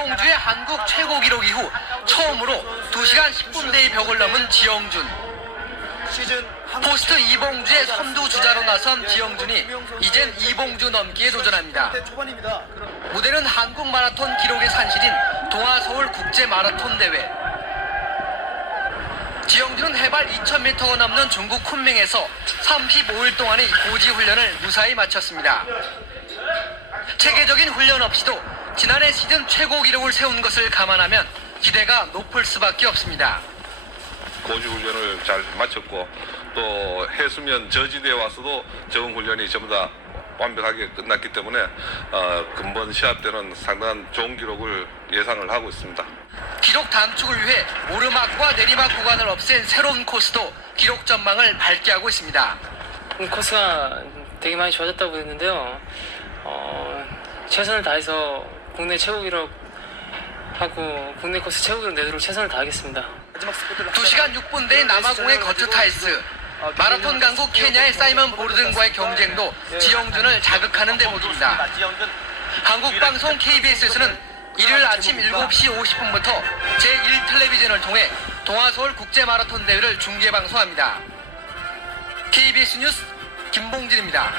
이봉주의 한국 최고 기록 이후 처음으로 2시간 10분 대의 벽을 넘은 지영준. 포스트 이봉주의 선두 주자로 나선 지영준이 이젠 이봉주 넘기에 도전합니다. 무대는 한국 마라톤 기록의 산실인 동아 서울 국제 마라톤 대회. 지영준은 해발 2,000m가 넘는 중국 쿤밍에서 35일 동안의 고지 훈련을 무사히 마쳤습니다. 체계적인 훈련 없이도 지난해 시즌 최고 기록을 세운 것을 감안하면 기대가 높을 수밖에 없습니다. 고지 훈련을 잘 마쳤고 또 해수면 저지대에 와서도 적응 훈련이 전부 다 완벽하게 끝났기 때문에 어, 근본 시합 때는 상당한 좋은 기록을 예상을 하고 있습니다. 기록 단축을 위해 오르막과 내리막 구간을 없앤 새로운 코스도 기록 전망을 밝게 하고 있습니다. 음, 코스가 되게 많이 좋아졌다고 했는데요. 어, 최선을 다해서 국내 최고 기록 하고 국내 코스 최고 기록 내도록 최선을 다하겠습니다. 마지막 스포트를 2시간 6분대의 남아공의 거트 타이스 마라톤 강국 케냐의 사이먼 보르든과의 경쟁도 지영준을 자극하는 대목입니다. 한국 방송 KBS에서는 일요일 아침 7시 50분부터 제1텔레비전을 통해 동아서울 국제 마라톤 대회를 중계 방송합니다. KBS 뉴스 김봉진입니다.